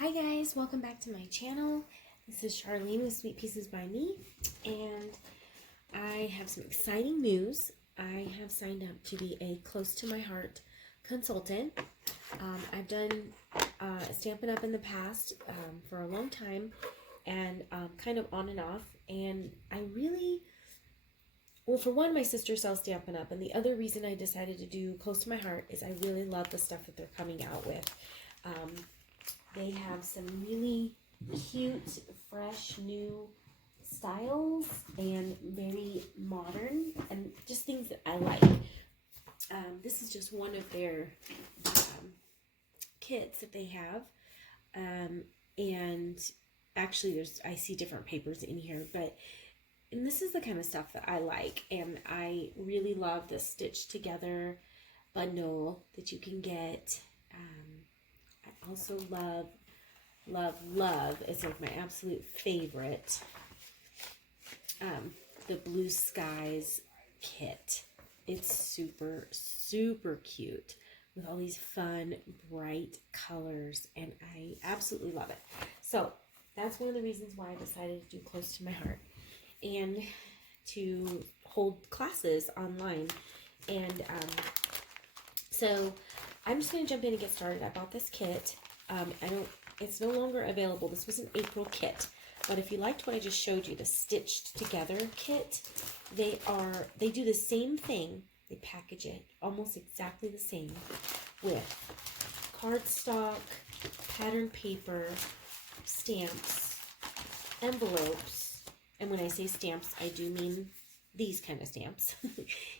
Hi guys, welcome back to my channel. This is Charlene with Sweet Pieces by Me, and I have some exciting news. I have signed up to be a close to my heart consultant. I've done Stampin' Up! In the past for a long time, and kind of on and off, and I really, well, for one, my sister sells Stampin' Up! And the other reason I decided to do close to my heart is I really love the stuff that they're coming out with. They have some really cute, fresh, new styles and very modern and just things that I like. This is just one of their kits that they have. And actually I see different papers in here, and this is the kind of stuff that I like. And I really love the stitched together bundle that you can get. I also love, it's like my absolute favorite, the Blue Skies kit. It's super, super cute with all these fun, bright colors, and I absolutely love it. So that's one of the reasons why I decided to do close to my heart and to hold classes online. And so I'm just going to jump in and get started. I bought this kit. It's no longer available. This was an April kit. But if you liked what I just showed you, the stitched together kit, they do the same thing. They package it almost exactly the same with cardstock, pattern paper, stamps, envelopes. And when I say stamps, I do mean these kind of stamps.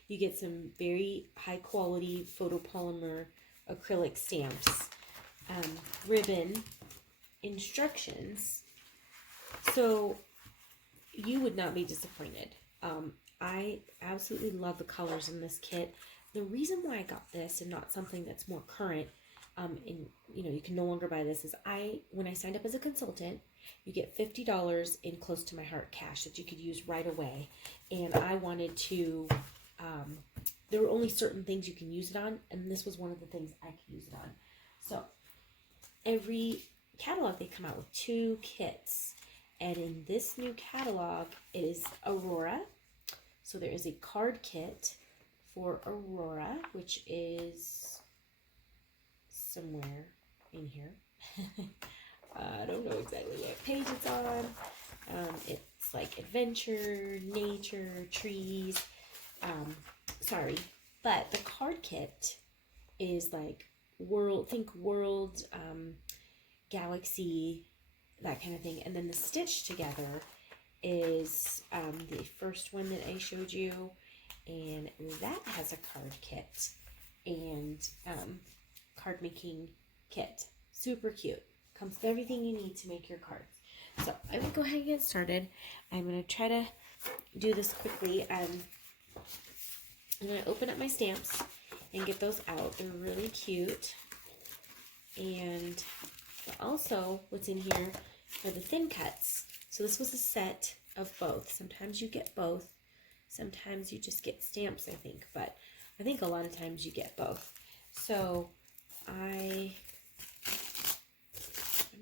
You get some very high quality photopolymer acrylic stamps, ribbon, instructions. So you would not be disappointed. I absolutely love the colors in this kit. The reason why I got this and not something that's more current, and you can no longer buy this, is when I signed up as a consultant, you get $50 in close to my heart cash that you could use right away. And I wanted to, there were only certain things you can use it on, and this was one of the things I could use it on. So every catalog, they come out with 2 kits. And in this new catalog, it is Aurora. So there is a card kit for Aurora, which is somewhere in here. I don't know exactly what page it's on. It's like adventure, nature, trees. Sorry. But the card kit is like world, galaxy, that kind of thing. And then the stitch together is the first one that I showed you, and that has a card kit and card making kit. Super cute. Comes with everything you need to make your cards. So I'm gonna go ahead and get started. I'm gonna try to do this quickly. I'm gonna open up my stamps and get those out. They're really cute. And also what's in here are the thin cuts. So this was a set of both. Sometimes you get both. Sometimes you just get stamps, I think. But I think a lot of times you get both. So I'm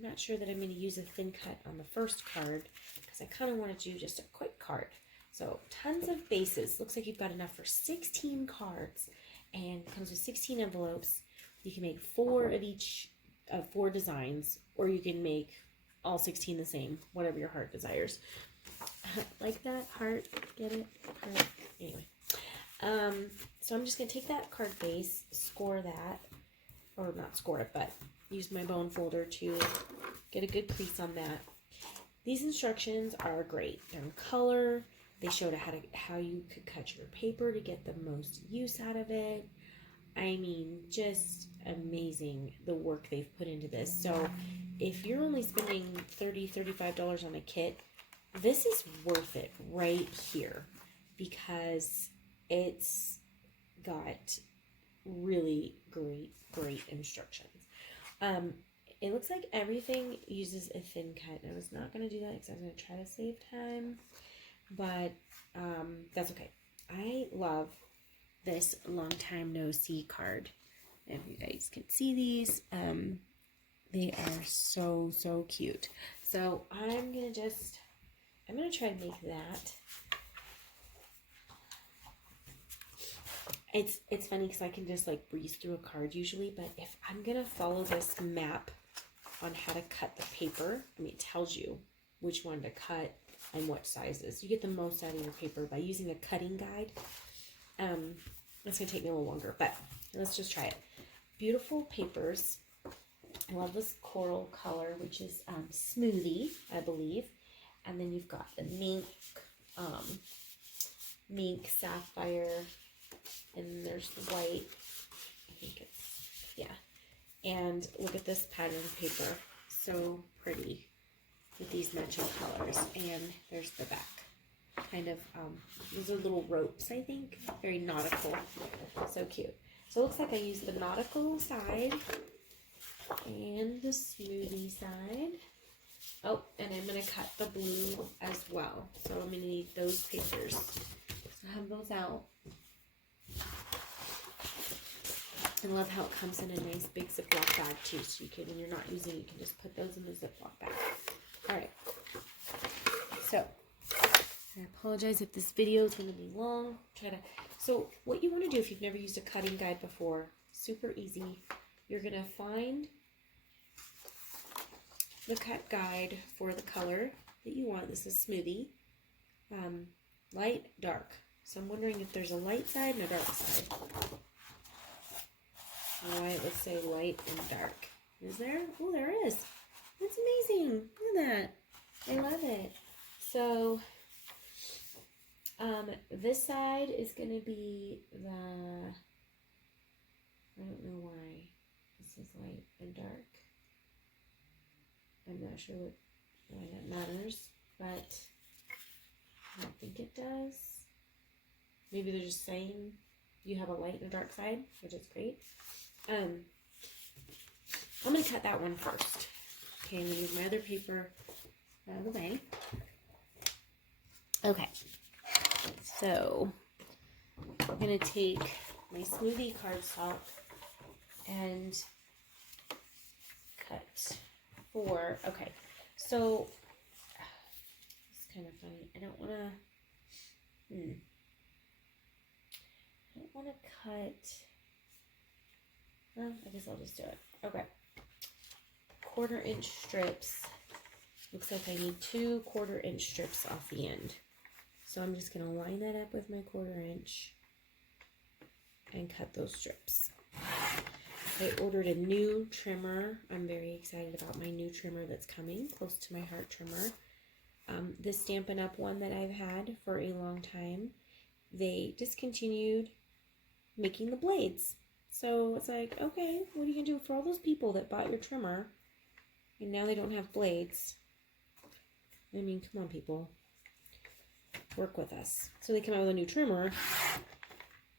not sure that I'm going to use a thin cut on the first card because I kind of want to do just a quick card. So tons of bases. Looks like you've got enough for 16 cards, and comes with 16 envelopes. You can make 4 of each, 4 designs, or you can make all 16 the same, whatever your heart desires. Like that heart, get it? Heart. Anyway, so I'm just gonna take that card base, score that, or not score it, but use my bone folder to get a good crease on that. These instructions are great. They're in color. They showed how you could cut your paper to get the most use out of it. I mean, just amazing the work they've put into this. So if you're only spending $30, $35 on a kit, this is worth it right here because it's got really great instructions. It looks like everything uses a thin cut. I was not going to do that because I was going to try to save time, but that's okay. I love this long time no see card. If you guys can see these, They are so, so cute. So I'm going to try to make that. It's funny because I can just like breeze through a card usually, but if I'm going to follow this map on how to cut the paper, I mean, it tells you which one to cut and what sizes. You get the most out of your paper by using the cutting guide. It's going to take me a little longer, but let's just try it. Beautiful papers. I love this coral color, which is smoothie, I believe. And then you've got the mink sapphire, and there's the white. I think it's, yeah. And look at this pattern paper. So pretty with these matching colors. And there's the back. Kind of, these are little ropes, I think. Very nautical. So cute. So it looks like I used the nautical side and the smoothie side. Oh, and I'm going to cut the blue as well. So I'm going to need those papers. So I have those out. I love how it comes in a nice big Ziploc bag too. So you can, when you're not using it, you can just put those in the Ziploc bag. All right. So I apologize if this video is going to be long. So what you want to do if you've never used a cutting guide before, super easy. You're going to find the cut guide for the color that you want. This is smoothie. Light, dark. So I'm wondering if there's a light side and a dark side. All right, let's say light and dark. Is there? Oh, there is. That's amazing. Look at that. I love it. So this side is going to be the, I don't know why this is light and dark. I'm not sure why that matters, but I don't think it does. Maybe they're just saying you have a light and a dark side, which is great. I'm going to cut that one first. Okay, I'm going to move my other paper out of the way. Okay, so I'm going to take my smoothie cardstock and cut 4. Okay, so it's kind of funny. I don't want to cut. Well, I guess I'll just do it. Okay. 1/4 inch strips. Looks like I need 2 1/4 inch strips off the end. So I'm just going to line that up with my 1/4 inch and cut those strips. I ordered a new trimmer. I'm very excited about my new trimmer that's coming, close to my heart trimmer. This Stampin' Up! One that I've had for a long time, they discontinued making the blades. So it's like, okay, what are you going to do for all those people that bought your trimmer and now they don't have blades? I mean, come on, people. Work with us. So they come out with a new trimmer.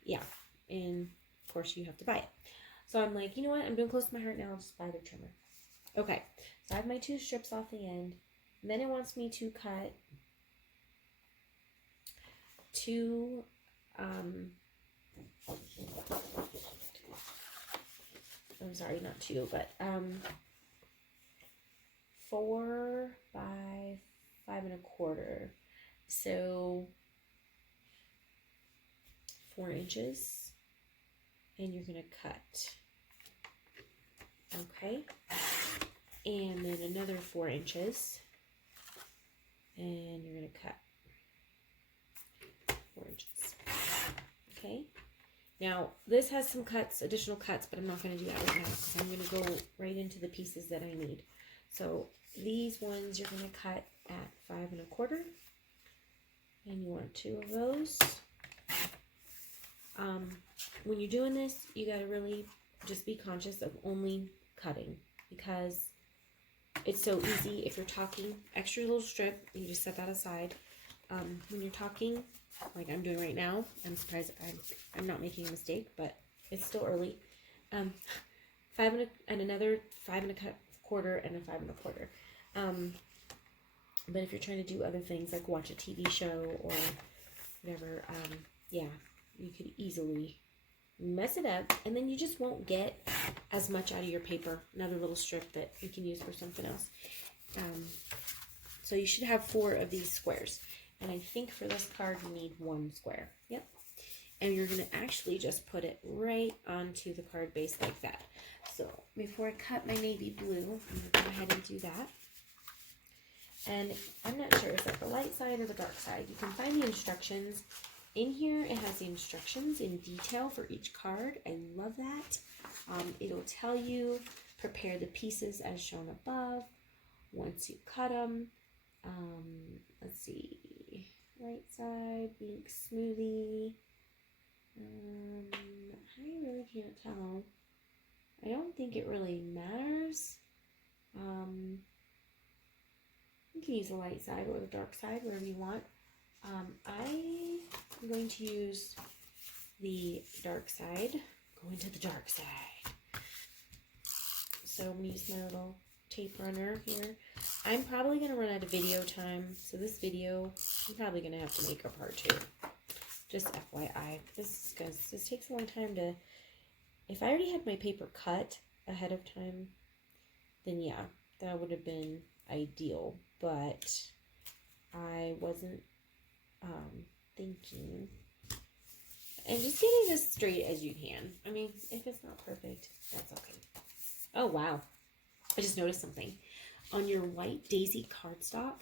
Yeah. And, of course, you have to buy it. So I'm like, you know what? I'm doing close to my heart now. I'll just buy the trimmer. Okay. So I have my 2 strips off the end. And then it wants me to cut 2, I'm sorry, not 2, but 4 by 5 1/4. So 4 inches, and you're going to cut. Okay, and then another 4 inches, and you're going to cut 4 inches. Okay. Now, this has some cuts, additional cuts, but I'm not going to do that right now because I'm going to go right into the pieces that I need. So, these ones you're going to cut at 5 1/4. And you want 2 of those. When you're doing this, you got to really just be conscious of only cutting because it's so easy. If you're talking, extra little strip, you just set that aside. When you're talking, like I'm doing right now, I'm surprised I'm not making a mistake, but it's still early. 5 and another 5 1/4 and a 5 1/4. But if you're trying to do other things like watch a TV show or whatever, yeah, you could easily mess it up, and then you just won't get as much out of your paper. Another little strip that you can use for something else. So you should have 4 of these squares. And I think for this card, you need 1 square. Yep. And you're going to actually just put it right onto the card base like that. So before I cut my navy blue, I'm going to go ahead and do that. And I'm not sure, is that the light side or the dark side? You can find the instructions in here. It has the instructions in detail for each card. I love that. It'll tell you, prepare the pieces as shown above. Once you cut them, let's see, right side, ink smoothie. I really can't tell. I don't think it really matters. You can use the light side or the dark side, whatever you want. I am going to use the dark side. Go into the dark side. So I'm going to use my little tape runner here. I'm probably going to run out of video time. So this video, I'm probably going to have to make a part 2. Just FYI. This takes a long time to... If I already had my paper cut ahead of time, then yeah, that would have been ideal. But I wasn't thinking. And just getting this straight as you can. I mean, if it's not perfect, that's okay. Oh, wow. I just noticed something. On your white daisy cardstock,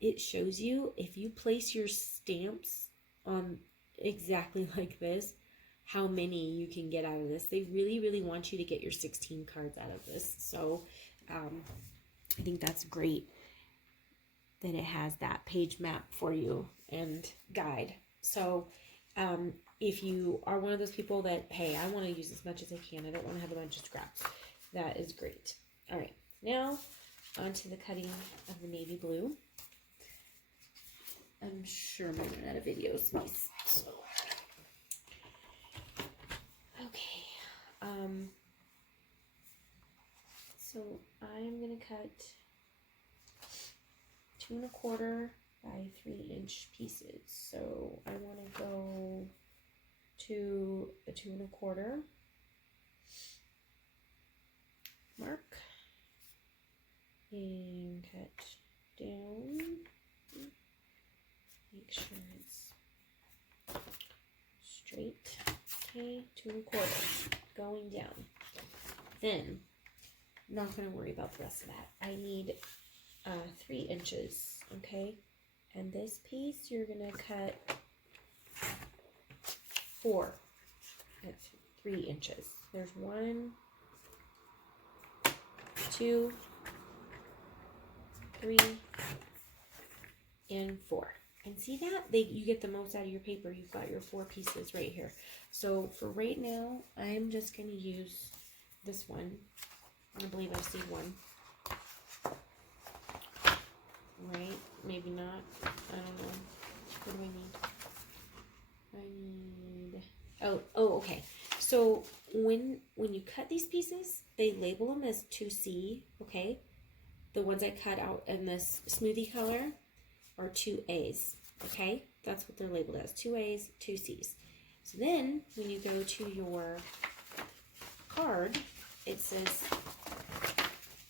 it shows you if you place your stamps on exactly like this, how many you can get out of this. They really, really want you to get your 16 cards out of this. So I think that's great that it has that page map for you and guide. So if you are one of those people that, hey, I want to use as much as I can, I don't want to have a bunch of scraps, that is great. All right, now on to the cutting of the navy blue. I'm sure I'm running out of videos. Nice. Okay. So I'm gonna cut 2 1/4 by 3 inch pieces. So I want to go to a 2 1/4 mark and cut down. Make sure it's straight. Okay, 2 1/4 going down. Then, not going to worry about the rest of that. I need 3 inches, okay? And this piece, you're going to cut 4 at 3 inches. There's 1, 2, 3, and 4. And see that? You get the most out of your paper. You've got your 4 pieces right here. So for right now, I'm just going to use this one. I believe I see 1. Right? Maybe not. I don't know. What do I need? Oh, okay. So when you cut these pieces, they label them as 2C, okay? The ones I cut out in this smoothie color are 2A's, okay? That's what they're labeled as, 2A's, 2C's. So then, when you go to your card, it says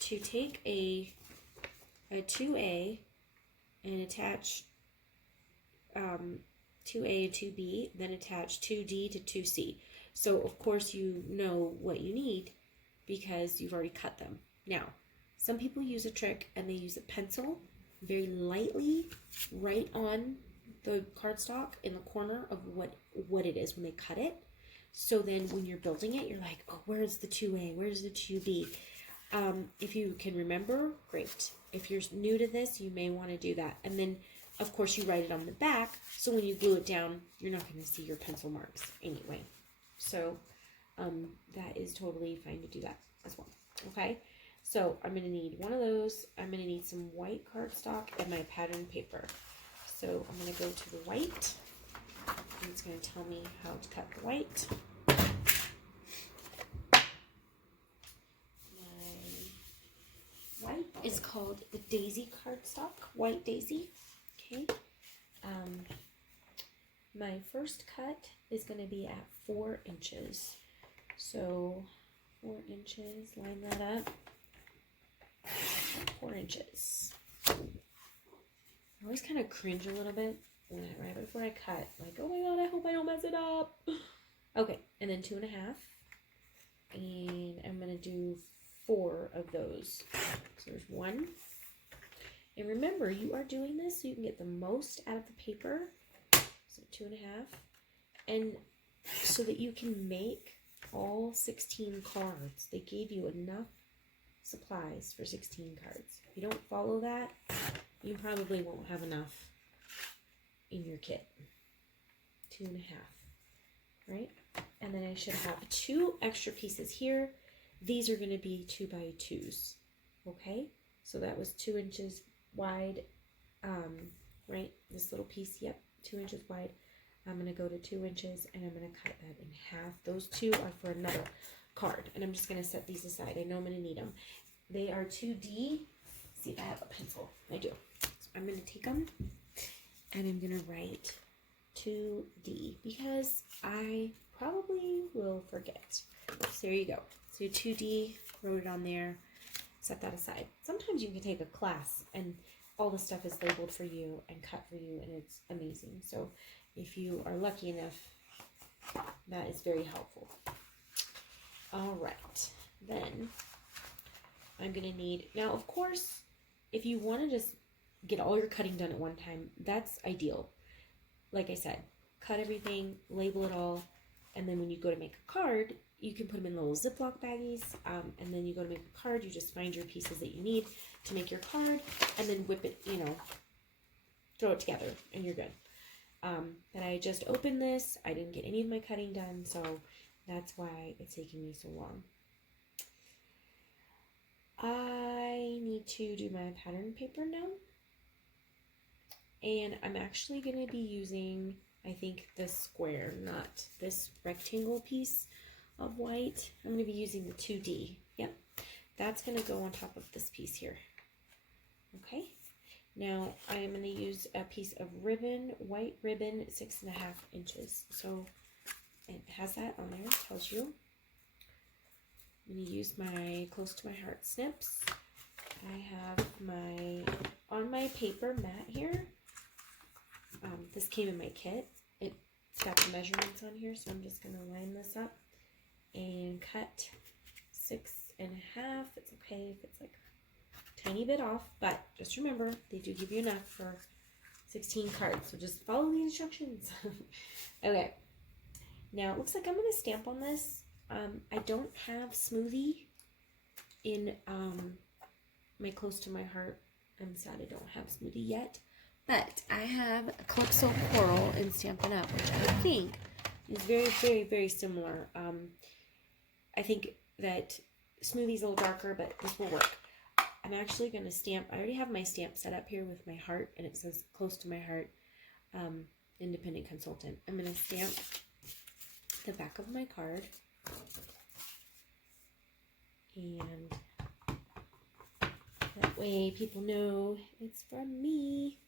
to take a 2A and attach 2A and 2B, then attach 2D to 2C. So, of course, you know what you need because you've already cut them. Now, some people use a trick and they use a pencil very lightly right on the cardstock in the corner of what it is when they cut it. So then when you're building it, you're like, oh, where's the 2A? Where's the 2B? If you can remember, great. If you're new to this, you may want to do that. And then, of course, you write it on the back, so when you glue it down, you're not going to see your pencil marks anyway. So that is totally fine to do that as well. Okay? So I'm going to need one of those. I'm going to need some white cardstock and my pattern paper. So I'm going to go to the white. And it's going to tell me how to cut the white. My white is called the Daisy cardstock, White Daisy. Okay. my first cut is going to be at 4 inches. So 4 inches, line that up. 4 inches. I always kind of cringe a little bit right before I cut. Like, oh my god, I hope I don't mess it up. Okay, and then 2.5. And I'm going to do 4 of those. So there's 1. And remember, you are doing this so you can get the most out of the paper. So 2.5. And so that you can make all 16 cards. They gave you enough supplies for 16 cards. If you don't follow that, you probably won't have enough in your kit. 2.5, right? And then I should have 2 extra pieces here. These are going to be 2x2s, okay? So that was 2 inches wide, right? This little piece, yep, 2 inches wide. I'm going to go to 2 inches and I'm going to cut that in half. Those 2 are for another card, and I'm just going to set these aside. I know I'm going to need them. They are 2D. Let's see if I have a pencil. I do. So I'm going to take them and I'm going to write 2D because I probably will forget. So there you go. So 2D, wrote it on there, set that aside. Sometimes you can take a class and all the stuff is labeled for you and cut for you, and it's amazing. So if you are lucky enough, that is very helpful. All right, then I'm going to need, now of course, if you want to just get all your cutting done at one time, that's ideal. Like I said, cut everything, label it all, and then when you go to make a card, you can put them in little Ziploc baggies, and then you go to make a card, you just find your pieces that you need to make your card, and then whip it, you know, throw it together, and you're good. But I just opened this, I didn't get any of my cutting done, so that's why it's taking me so long. I need to do my pattern paper now, and I'm actually going to be using, I think, this square, not this rectangle piece of white. I'm going to be using the 2D. Yep, that's going to go on top of this piece here. Okay, now I am going to use a piece of ribbon, white ribbon, 6.5 inches. So it has that on there, tells you. I'm going to use my close to my heart snips. I have my, on my paper mat here, this came in my kit. It's got the measurements on here, so I'm just going to line this up and cut 6.5. It's okay if it's like a tiny bit off, but just remember, they do give you enough for 16 cards, so just follow the instructions. Okay, now it looks like I'm going to stamp on this. I don't have smoothie in my close to my heart. I'm sad I don't have smoothie yet, but I have Calypso Coral in Stampin' Up, which I think is very, very, very similar. I think that smoothie's a little darker, but this will work. I'm actually going to stamp, I already have my stamp set up here with my heart, and it says close to my heart, independent consultant. I'm going to stamp the back of my card, and that way people know it's from me.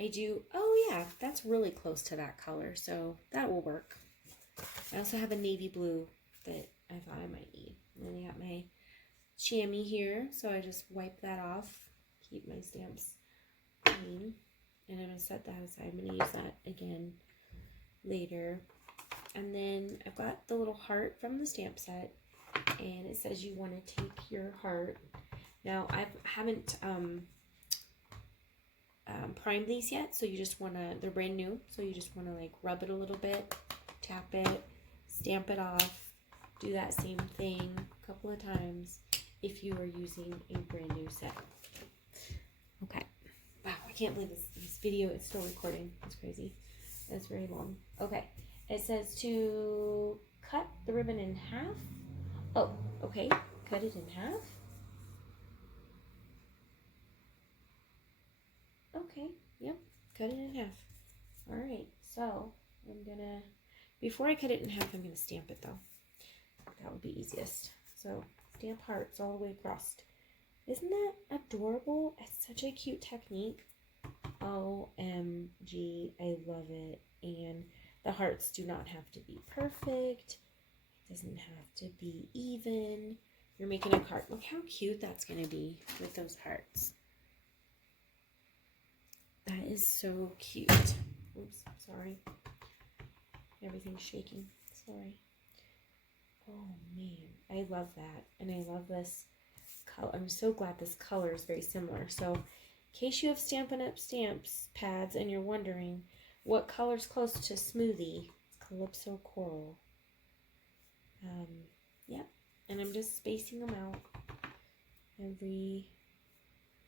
I do, oh yeah, that's really close to that color, so that will work. I also have a navy blue that I thought I might need. And then I got my chamois here, so I just wipe that off, keep my stamps clean, and I'm going to set that aside. I'm going to use that again later. And then I've got the little heart from the stamp set, and it says you want to take your heart. Now I haven't primed these yet, so you just want to, they're brand new, so you just want to like rub it a little bit, tap it, stamp it off, do that same thing a couple of times if you are using a brand new set. Okay, wow, I can't believe this video is still recording. It's crazy. It's very long. Okay, it says to cut the ribbon in half. Oh, okay, cut it in half. Okay, yep, cut it in half. All right, so I'm gonna, before I cut it in half, I'm gonna stamp it though. That would be easiest. So stamp hearts all the way across. Isn't that adorable? It's such a cute technique. OMG, I love it. And the hearts do not have to be perfect. It doesn't have to be even. You're making a card. Look how cute that's going to be with those hearts. That is so cute. Oops, sorry. Everything's shaking. Sorry. Oh, man. I love that. And I love this color. I'm so glad this color is very similar. So, in case you have Stampin' Up! Stamps pads and you're wondering what color's close to Smoothie, it's Calypso Coral. Yep. And I'm just spacing them out every,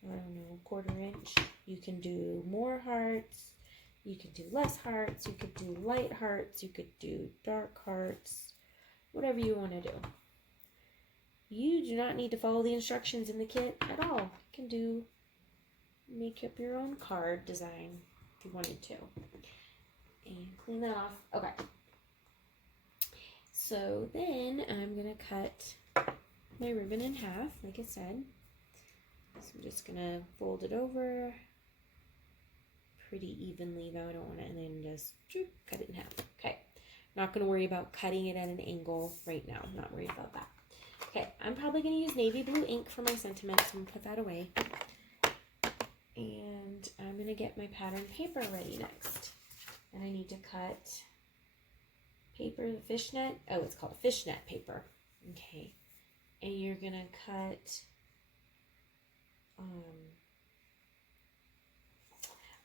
I don't know, quarter inch. You can do more hearts. You could do less hearts. You could do light hearts. You could do dark hearts. Whatever you want to do. You do not need to follow the instructions in the kit at all. You can make up your own card design if you wanted to. And clean that off. Okay. So then I'm going to cut my ribbon in half, like I said. So I'm just going to fold it over pretty evenly, though I don't want it, and then just cut it in half. Okay. Not going to worry about cutting it at an angle right now. I'm not worried about that. Okay, I'm probably going to use navy blue ink for my sentiment, so I'm going to put that away. And I'm going to get my pattern paper ready next. And I need to cut paper, the fishnet. Oh, it's called fishnet paper. Okay. And you're going to cut,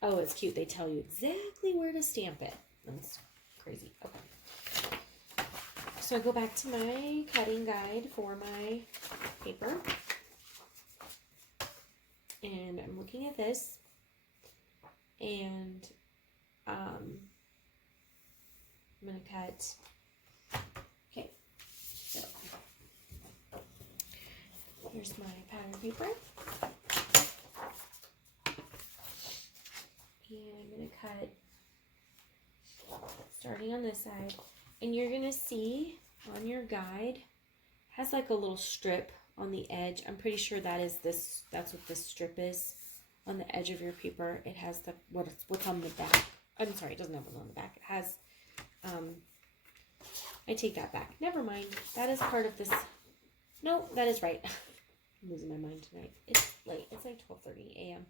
oh, it's cute. They tell you exactly where to stamp it. That's crazy. Okay. So I go back to my cutting guide for my paper. And I'm looking at this. And I'm going to cut. Okay. So here's my pattern paper. And I'm going to cut starting on this side. And you're going to see on your guide, has like a little strip on the edge. I'm pretty sure that's what this strip is on the edge of your paper. It has what's on the back. I'm sorry, it doesn't have one on the back. It has, I take that back. Never mind. That is part of this. No, that is right. I'm losing my mind tonight. It's late. It's like 12:30 a.m.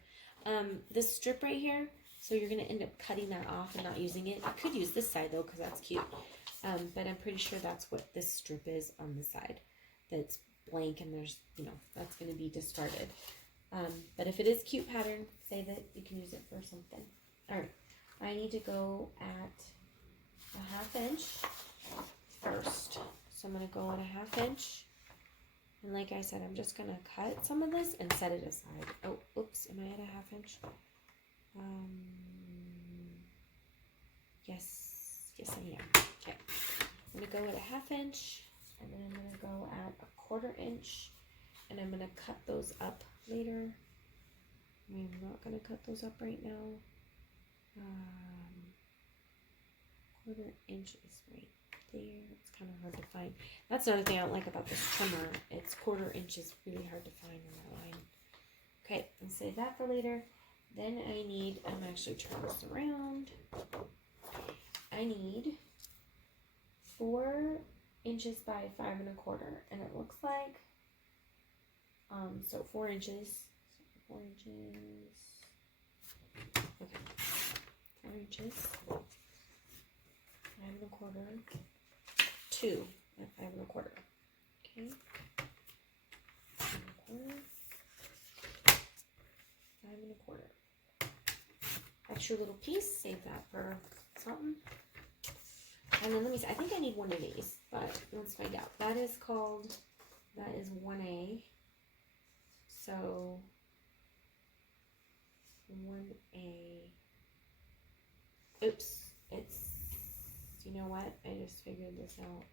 This strip right here, so you're going to end up cutting that off and not using it. You could use this side, though, because that's cute. But I'm pretty sure that's what this strip is on the side. That's blank and there's, that's going to be discarded. But if it is cute pattern, say that you can use it for something. All right. I need to go at a 1/2 inch first. So I'm going to go at a 1/2 inch. And like I said, I'm just going to cut some of this and set it aside. Oh, oops. Am I at a 1/2 inch? Yes, I am. Okay. I'm going to go at a 1/2 inch. And then I'm going to go at a 1/4 inch. And I'm going to cut those up later. I'm not going to cut those up right now. 1/4 inch is right there. It's kind of hard to find. That's another thing I don't like about this trimmer. It's 1/4 inch is really hard to find on that line. Okay, and save that for later. Then I'm actually turning this around. I need 4 inches by 5 1/4, and it looks like, so 4 inches, so 4 inches, okay, 4 inches, 5 1/4, 2 at 5 1/4, okay, 5 1/4, 5 1/4. Extra little piece, save that for something. And then let me see, I think I need one of these, but let's find out. That is 1A. So 1A. Oops, you know what? I just figured this out.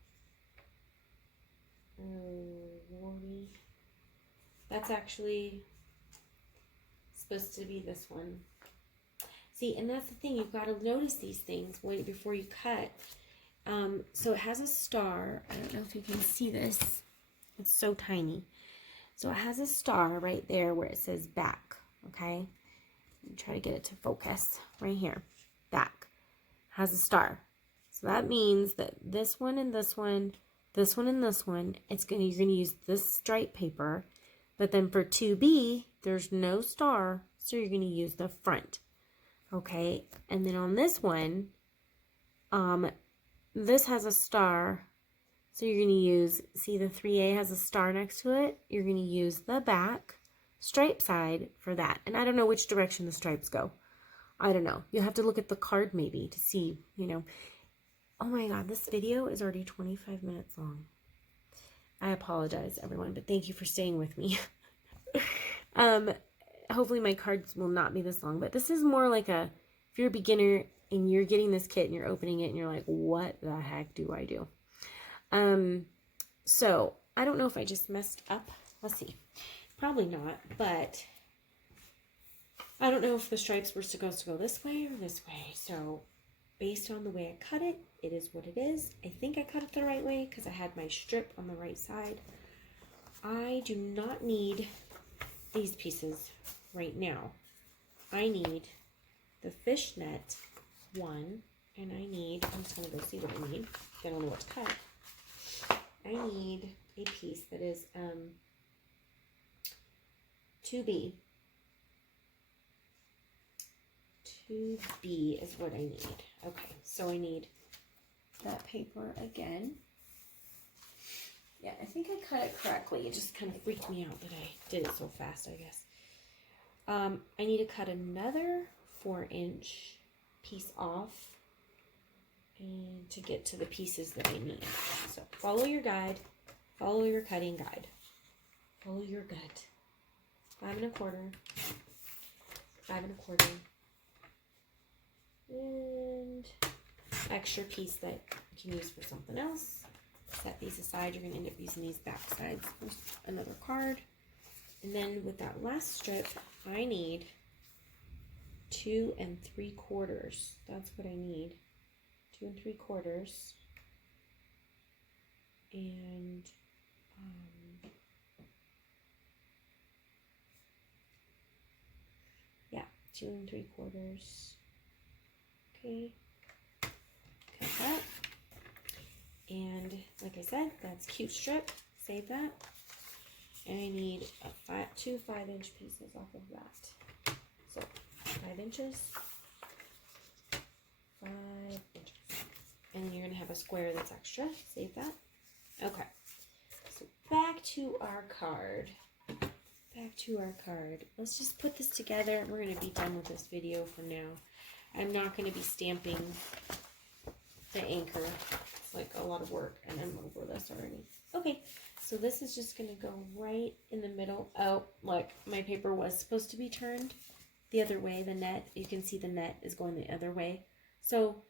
Oh, Lordy. That's actually supposed to be this one. See, and that's the thing. You've got to notice these things before you cut. So it has a star. I don't know if you can see this. It's so tiny. So it has a star right there where it says back. Okay. try to get it to focus right here. Back has a star. So that means that this one and this one, this one and this one, you're gonna use this stripe paper. But then for 2B, there's no star, so you're gonna use the front. Okay, and then on this one, this has a star, so you're gonna use, see the 3A has a star next to it? You're gonna use the back stripe side for that. And I don't know which direction the stripes go. I don't know. You'll have to look at the card maybe to see, you know. Oh my God, this video is already 25 minutes long. I apologize, everyone, but thank you for staying with me. Hopefully my cards will not be this long, but this is more like if you're a beginner and you're getting this kit and you're opening it and you're like, what the heck do I do? So I don't know if I just messed up. Let's see. Probably not, but I don't know if the stripes were supposed to go this way or this way. So based on the way I cut it, it is what it is. I think I cut it the right way because I had my strip on the right side. I do not need these pieces right now. I need the fishnet one, and I'm just going to go see what I need. I don't know what to cut. I need a piece that is 2B. 2B is what I need. Okay, so I need that paper again. Yeah, I think I cut it correctly. It just kind of freaked me out that I did it so fast, I guess. I need to cut another 4-inch piece off and to get to the pieces that I need. So follow your guide, follow your cutting guide, follow your gut. 5 1/4, 5 1/4, and extra piece that you can use for something else. Set these aside. You're going to end up using these back sides for another card. And then with that last strip, I need 2 3/4. That's what I need. 2 3/4. And yeah, 2 3/4. Okay. Cut that. And like I said, that's cute strip. Save that. And I need 2 5-inch pieces off of that. So 5 inches, 5 inches. And then you're going to have a square that's extra. Save that. Okay. So back to our card. Back to our card. Let's just put this together. We're going to be done with this video for now. I'm not going to be stamping the anchor. It's like a lot of work, and I'm over this already. Okay, so this is just going to go right in the middle. Oh, look, my paper was supposed to be turned the other way. The net, you can see the net is going the other way. So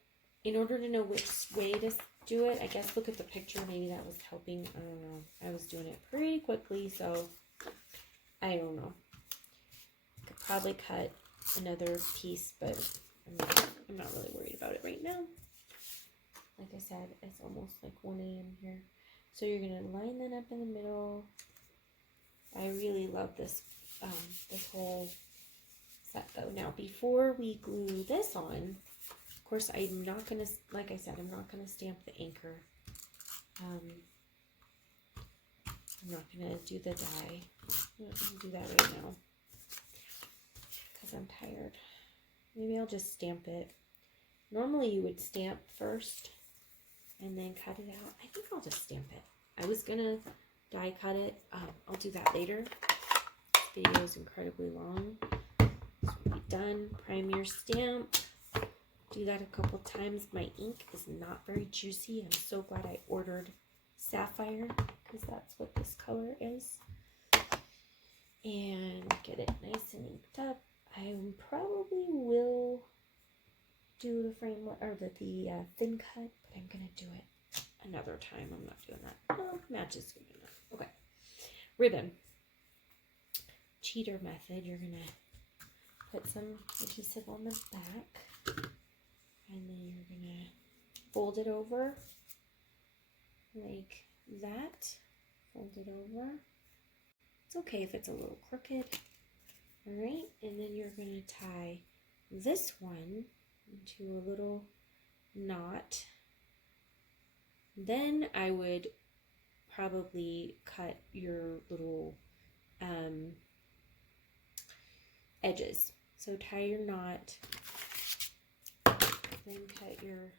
in order to know which way to do it, I guess look at the picture. Maybe that was helping. I don't know. I was doing it pretty quickly, so I don't know. Could probably cut another piece, but I'm not really worried about it right now. Like I said, it's almost like 1 a.m. here. So you're going to line that up in the middle. I really love this this whole set though. Now before we glue this on, of course I'm not going to, like I said, I'm not going to stamp the anchor. I'm not going to do the die. I'm not going to do that right now because I'm tired. Maybe I'll just stamp it. Normally you would stamp first and then cut it out. I think I'll just stamp it. I was gonna die cut it. I'll do that later. This video is incredibly long. This will be done. Prime your stamp. Do that a couple times. My ink is not very juicy. I'm so glad I ordered sapphire because that's what this color is. And get it nice and inked up. I probably will do the frame or the thin cut, but I'm gonna do it another time. I'm not doing that. No, matches good enough. Okay. Ribbon. Cheater method. You're gonna put some adhesive on the back, and then you're gonna fold it over like that. Fold it over. It's okay if it's a little crooked. All right, and then you're going to tie this one into a little knot. Then I would probably cut your little edges. So tie your knot, then cut your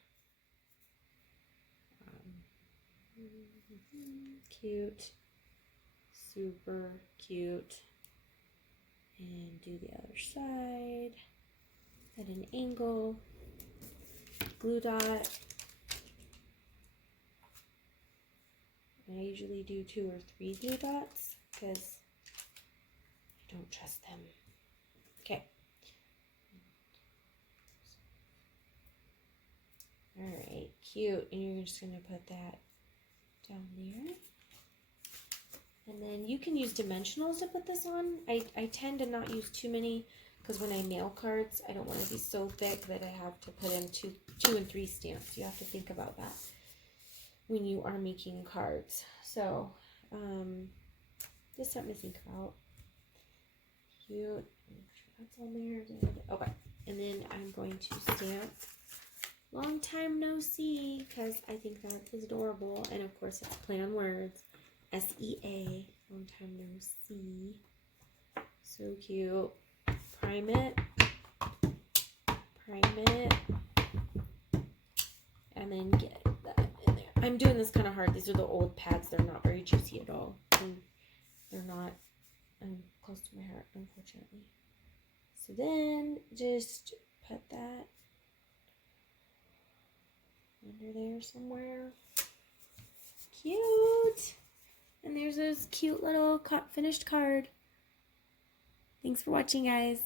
cute, super cute, and do the other side at an angle, glue dot. I usually do 2 or 3 glue dots because I don't trust them. Okay. All right, cute. And you're just going to put that down there. And then you can use dimensionals to put this on. I tend to not use too many because when I nail cards, I don't want to be so thick that I have to put in two and 3 stamps. You have to think about that when you are making cards. So, just something to think about. Cute. Make sure that's on there. Okay. And then I'm going to stamp long time no see because I think that is adorable. And of course, it's play on words. SEA. Long time no see. So cute. Prime it. Prime it. And then get that in there. I'm doing this kind of hard. These are the old pads. They're not very juicy at all. And they're not close to my heart, unfortunately. So then just put that under there somewhere. Cute. And there's this cute little finished card. Thanks for watching, guys.